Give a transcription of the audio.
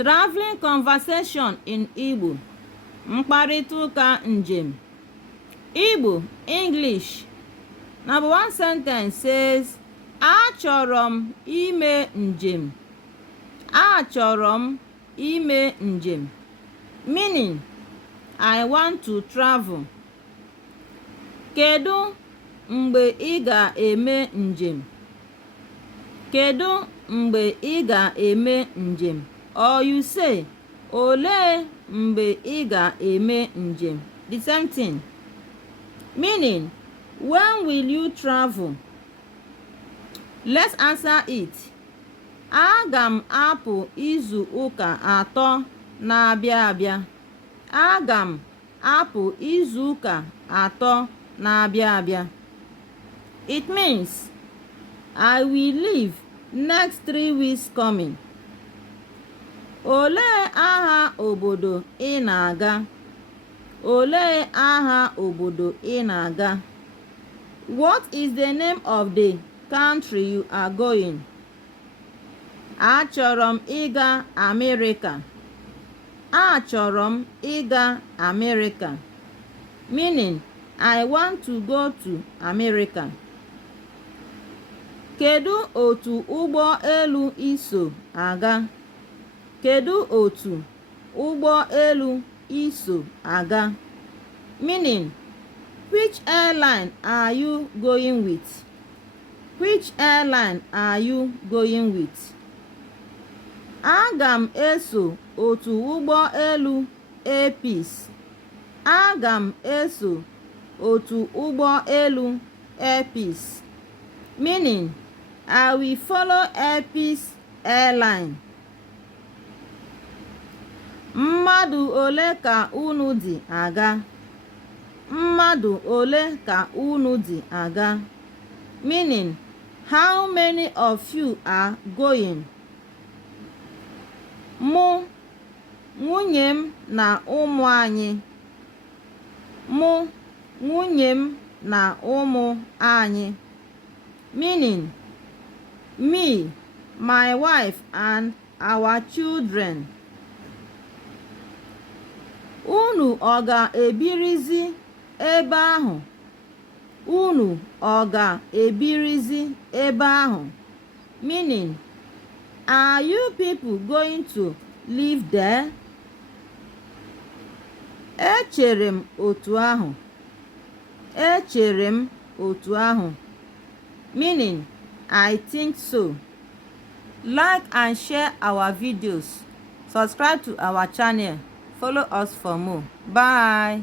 Traveling conversation in Igbo. Mkparita Njem. Igbo, English. Number one sentence says, Achọrọ m ime njem. Achọrọ m ime njem. Meaning, I want to travel. Kedu mgbe ị ga-eme njem? Kedu mgbe ị ga-eme njem? Or you say, olee mgbe ị ga-eme njem? The same thing. Meaning, when will you travel? Let's answer it. Aga m apụ izu ụka atọ na-abịa abịa. Aga m apụ izu ụka atọ na-abịa abịa. It means, I will leave next 3 weeks coming. Olee aha obodo ị na-aga? Olee aha obodo ị na-aga? What is the name of the country you are going? Achọrọ m ịga America. Achọrọ m ịga America. Meaning, I want to go to America. Kedu otu ụgbọ elu iso aga? Kedu otu ụgbọ elu iso aga? Meaning, which airline are you going with? Which airline are you going with? Aga m eso otu ụgbọ elu Airpeace. Aga m eso otu ụgbọ elu Airpeace. Meaning, I will follow Airpeace airline. Mmadụ ole ka unu dị aga? Mmadụ ole ka unu dị aga? Meaning, how many of you are going? Mụ, nwunye m na ụmụ anyị. Mụ, nwunye m na ụmụ anyị. Meaning, me, my wife and our children. Unu ọ ga-ebirizi ebe ahụ? Unu ọ ga-ebirizi ebe ahụ? Meaning, are you people going to live there? Echere m otu ahụ. Echere m otu ahụ. Meaning, I think so. Like and share our videos. Subscribe to our channel. Follow us for more. Bye.